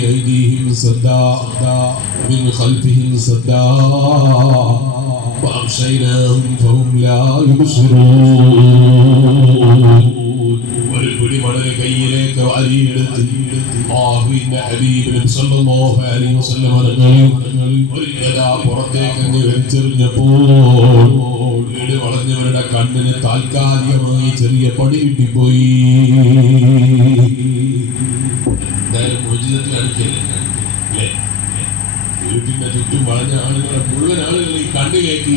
أيديهم سدا ومن خلفهم سدا وأغشيناهم فهم لا يبصرون ഒരു പിടി മണല് കയ്യിലേക്ക് വാരിയെടുത്ത് അല്ലാഹുവിന്റെ ഹബീബ് നബി സല്ലല്ലാഹു അലൈഹി വസല്ലം തങ്ങൾ ഒരു ഗദ പുറത്തേക്ക് അങ്ങ് വലിച്ചെറിഞ്ഞപ്പോൾ വീട് വളഞ്ഞവരുടെ കണ്ണിന് താൽക്കാലികമായി ചെറിയ പണി കിട്ടിപ്പോയി മുഴുവൻ ആളുകൾ ഈ കണ്ണിലേക്ക്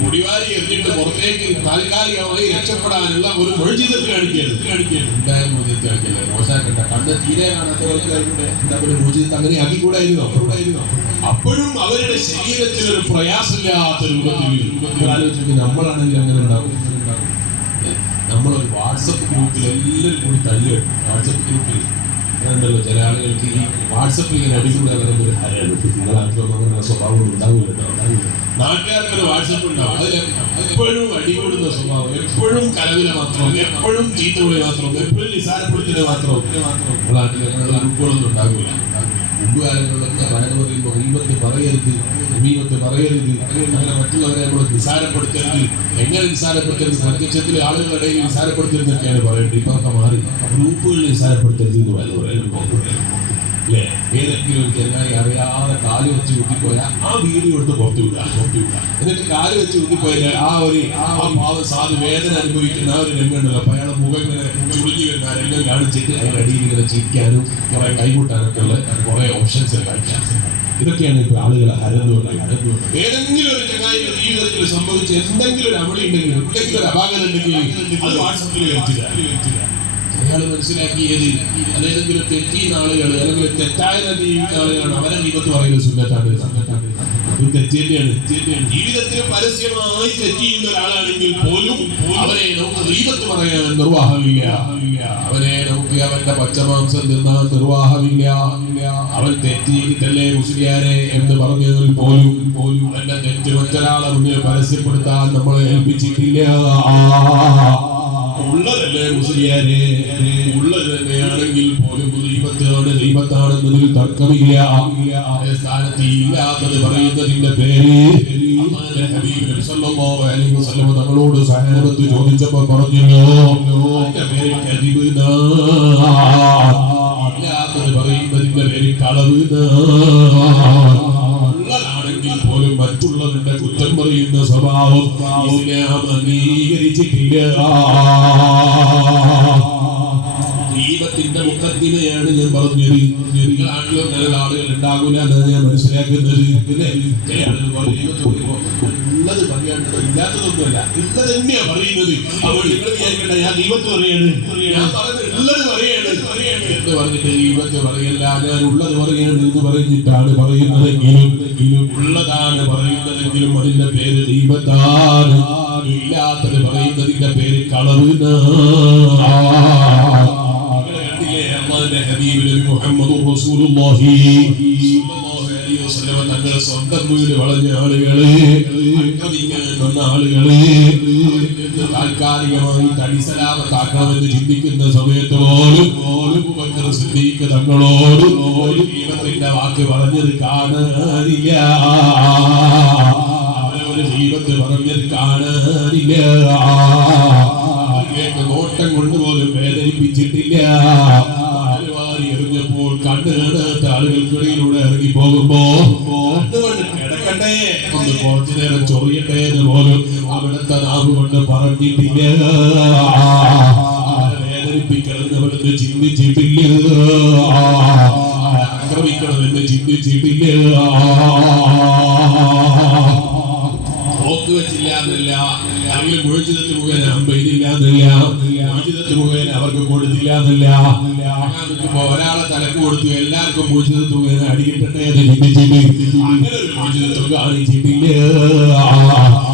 മുടിവാരി എത്തിയിട്ട് പുറത്തേക്ക് താൽക്കാലികമായി രക്ഷപ്പെടാനുള്ള ഒരു മോചിതത്തിൽ കാണിക്കരുത്. കാണിക്കരുത്. എന്തായാലും കാണിക്കല്ലേ കണ്ണ് തീരെ കാണാത്തവരുടെ എന്താ ഒരു മോചിതത്ത് അങ്ങനെ ആക്കിക്കൂടായിരുന്നോ. അപ്പോഴായിരുന്നു അപ്പോഴും അവരുടെ ശരീരത്തിൽ ഒരു പ്രയാസമില്ലാത്ത രൂപത്തിൽ ആലോചിച്ച് നമ്മളാണെങ്കിൽ അങ്ങനെ ഉണ്ടാവും. നമ്മളൊരു വാട്സപ്പ് ഗ്രൂപ്പിൽ എല്ലാവരും കൂടി തല്ലുക വാട്സപ്പ് ഗ്രൂപ്പിൽ അതുണ്ടല്ലോ ചില ആളുകൾക്ക് ഈ വാട്സപ്പിൽ ഇങ്ങനെ അടികൂടെ അങ്ങനെ ഒരു ഹരയാണ് നിങ്ങളുടെ അങ്ങനെ സ്വഭാവം ഉണ്ടാവില്ല നാട്ടുകാർക്ക് ഒരു വാട്സപ്പ് ഉണ്ടാവും. അതിൽ എപ്പോഴും അടികൂടുന്ന സ്വഭാവം. എപ്പോഴും കലവില മാത്രം. എപ്പോഴും ചീത്തവിളി മാത്രം. എപ്പോഴും നിസാരപ്പെടുത്തൽ മാത്രം. മാത്രം നാട്ടിൽ അങ്ങനെയുള്ള ഗ്രൂപ്പുകളൊന്നും പലരും പറയുമ്പോൾ റീമത്ത് പറയരുത് റീമത്ത് പറയരുത്. അങ്ങനെ മറ്റുള്ളവരെ നമ്മൾ നിസാരപ്പെടുത്തരുത് എങ്ങനെ നിസാരപ്പെടുത്തരുത് പ്രത്യക്ഷത്തിൽ ആളുകളുടെ ഇടയിൽ നിസാരപ്പെടുത്തരുത് എന്നൊക്കെയാണ് പറയേണ്ടത്. ഇപ്പൊ ഒക്കെ മാറി. ഗ്രൂപ്പുകൾ നിസാരപ്പെടുത്തരുത് എന്ന് പറയുന്നത് പറയുന്നത് അല്ലേ? ഏതെങ്കിലും ഒരു ചെന്നായി അറിയാതെ കാൽ വെച്ച് കുത്തിപ്പോയാൽ ആ വീഡിയോ എടുത്ത് പുറത്തു വിടുക പുറത്തു വിടുക എന്നിട്ട് കാൽ വെച്ച് കുത്തിപ്പോയാൽ ആ ഒരു ആ പാവ സാധു വേദന അനുഭവിക്കുന്ന ആ ഒരു രംഗമുണ്ടല്ലോ. അപ്പൊ മുഖം ഇങ്ങനെ രംഗം കാണിച്ചിട്ട് അതിന്റെ അടിയിൽ ഇങ്ങനെ ചിരിക്കാനും കുറെ കൈകൂട്ടാനൊക്കെ ഉള്ള കുറെ ഓപ്ഷൻസ് കാണിക്കാം ഇതൊക്കെയാണ് ഇപ്പൊ ആളുകൾ ഹരന്നു പറയുന്നത് ഏതെങ്കിലും ഒരു ചങ്ങായിയുടെ ജീവിതത്തിൽ സംഭവിച്ച എന്തെങ്കിലും ഒരു അമളി ഉണ്ടെങ്കിൽ എന്തെങ്കിലും ഒരു അപാകത ഉണ്ടെങ്കിൽ അത് വാട്സപ്പിൽ അയാൾ മനസ്സിലാക്കിയത് അതേതെങ്കിലും തെറ്റിയ ആളുകൾ അല്ലെങ്കിൽ തെറ്റായ ആളുകളാണ് അവരെ ദീപത്ത് പറയുന്നത് സുന്നത്താണ് ഇത് തെറ്റ് തന്നെയാണ് ജീവിതത്തിൽ പരസ്യമായി തെറ്റ് ചെയ്യുന്ന ഒരാളാണെങ്കിൽ പോലും അവരെ നമുക്ക് ദൈവത്ത് പറയാൻ നിർവാഹമില്ല. അവനെ നമുക്ക് അവന്റെ പച്ചമാംസം തിന്നാൻ നിർവാഹമില്ല. അവൻ തെറ്റ് ചെയ്തിട്ടല്ലേ എന്ന് പറഞ്ഞതിൽ പോലും പോലും അവന്റെ തെറ്റ് മറ്റൊരാളെ മുന്നിൽ പരസ്യപ്പെടുത്താൻ നമ്മളെ ഏൽപ്പിച്ചിട്ടില്ല. ഉള്ളതല്ലേ മുസ്ലിയാരെ ഉള്ളത് തന്നെയാണെങ്കിൽ പോലും ദൈവത്താണ് ദൈവത്താണെന്നതിൽ തർക്കമില്ല സ്ഥാനത്ത് ഇല്ലാത്തത് പറയുന്നതിന്റെ പേര് തങ്ങളോട് സഹാബത്ത് ചോദിച്ചപ്പോൾ പറഞ്ഞല്ലോ. ഇല്ലാത്തത് പറയുന്നതിന്റെ പേര് കളവ് സ്വഭാവം ഇസ്ലാം അംഗീകരിച്ചിട്ടില്ല. ദീപത്തിന്റെ മുഖത്തിനെയാണ് ഞാൻ പറഞ്ഞത്. നാട്ടിലോ നല്ല ആളുകൾ ഉണ്ടാകൂല എന്നത് ഞാൻ മനസ്സിലാക്കുന്നത് പിന്നെ ചില ആളുകൾ ഉള്ളത് പറയാണ്ട് ഇല്ലാത്തതൊന്നുമല്ല. ഉള്ളത് തന്നെയാ പറയുന്നത്. അപ്പോൾ നിങ്ങൾ ഞാൻ ദൈവത്ത് പറയാണ്. ഞാൻ പറഞ്ഞത് ഉള്ളത് പറയാണ്. എന്ന് പറഞ്ഞിട്ട് ദൈവത്ത് പറയല്ല. ഞാൻ ഉള്ളത് പറയാണ് എന്ന് പറഞ്ഞിട്ടാണ് പറയുന്നതെങ്കിലും ഉള്ളതാണ് പറയുന്നതെങ്കിലും അതിന്റെ പേര് ദൈവത്താണ്. ഇല്ലാത്തത് പറയുന്നതിന്റെ പേര് കളവ് മുഹമ്മദ് റസൂലുള്ളാഹി തങ്ങളുടെ സ്വന്തം ചിന്തിക്കുന്ന സമയത്ത് തങ്ങളോട് ഒരു വാക്ക് പറഞ്ഞത് കാണാനില്ല. അവരെ ഒരു ദൈവത്തെ പറഞ്ഞത് കാണാനില്ല. നോട്ടം കൊണ്ടുപോലും വേദനിപ്പിച്ചിട്ടില്ല. കണ്ണ് കാണാത്ത ആളുകൾക്കിടയിലൂടെ ഇറങ്ങി പോകുമ്പോ കിടക്കട്ടെ. ഒന്ന് കുറച്ചു നേരം ചൊറിയട്ടെ എന്ന് പോലും അവിടുത്തെ നാവ് കൊണ്ട് പറഞ്ഞിട്ടില്ല. വേദനിപ്പിക്കണമെന്ന് അവിടുന്ന് ചിന്തിച്ചിട്ടില്ല ആക്രമിക്കണമെന്ന് ചിന്തിച്ചിട്ടില്ല. നോക്ക് വെച്ചില്ല എന്നല്ല അല്ലെങ്കിൽ മുഴുജിതത്ത് മുഖേന അമ്പെയ്തില്ല എന്നല്ല മുഴുജിതത്ത് മുഖേന അവർക്ക് കൊടുത്തില്ല എന്നല്ല. നിൽക്കുമ്പോ ഒരാളെ തലക്ക് കൊടുത്തു എല്ലാവർക്കും എന്ന് ചിന്തിച്ചിട്ട് അങ്ങനെ ഒരു മുഴുജിതത്വം കാണിച്ചിട്ടില്ല എന്തിനധികം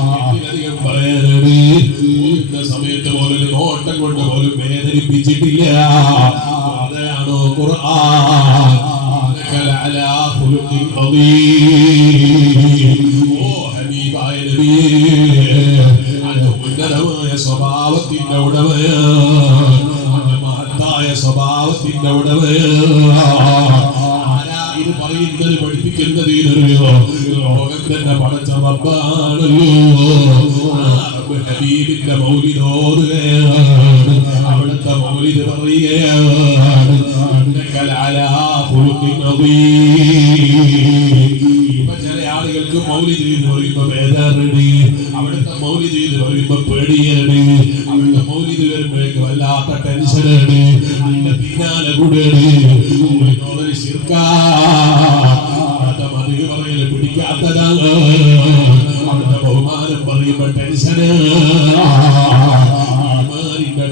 അവിടെ ഇത് പറയുന്നത്? പഠിപ്പിക്കുന്നത് ഇതറിയോ ലോകം തന്നെ പടച്ച റബ്ബാണല്ലോ. ഹബീബിന്റെ മൗലിതോദേ അവിടുത്തെ മൗലിത് പറയുകയാണ് നബീ മൗലി മൗലിദ് എന്ന് പറയുമ്പോ ബേജാറാണ് അവിടുത്തെ മൗലിദ് എന്ന് പറയുമ്പോ പേടിയടി അവിടുത്തെ മൗലിദ് വരുമ്പോഴേക്ക് വല്ലാത്ത ടെൻഷനാണ് അതിന്റെ പിന്നാലെ കൂടെയാണ് ഒരു ശിർക്കാ. മതിൽ പറയൽ പിടിക്കാത്തതാണ്. അവിടുത്തെ ബഹുമാനം പറയുമ്പോ ടെൻഷൻ ഈമാനിന്റെ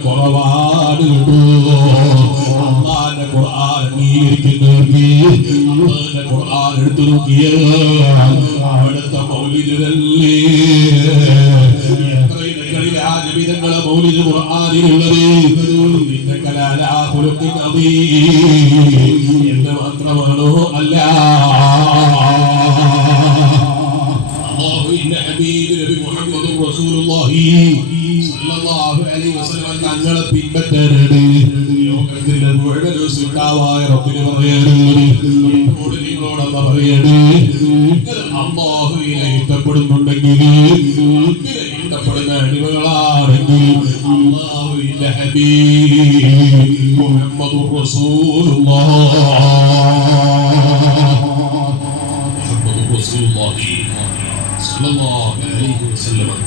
അമ്മാന്റെ കുറാൻ അംഗീകരിക്കുന്നവർക്ക് അള്ളാന്റെ എടുത്തു നോക്കിയാൽ അവിടുത്തെ മൗലിദല്ലേ എത്ര ഇടങ്ങളിൽ ആ നിമിതങ്ങളെ മൗലിദ് ഖുർആനിലുള്ളത്? എന്ന് മാത്രമാണോ അല്ല. തങ്ങളെ പിൻപറ്റാനാണ് ലോകത്തിലെ മുഴുവൻ സുട്ടാവായ റബ്ബിന് പറയാനുള്ളത് എന്നോട് പറയണേ. അമ്മാഹുവിനെ ഇഷ്ടപ്പെടുന്നുണ്ടെങ്കിൽ ഇഷ്ടപ്പെടുന്ന അടിമകളാണെങ്കിൽ അമ്മാഹുവിന്റെ മുഹമ്മദ്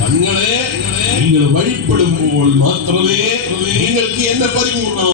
തങ്ങളെ നിങ്ങൾ വഴിപ്പെടുമ്പോൾ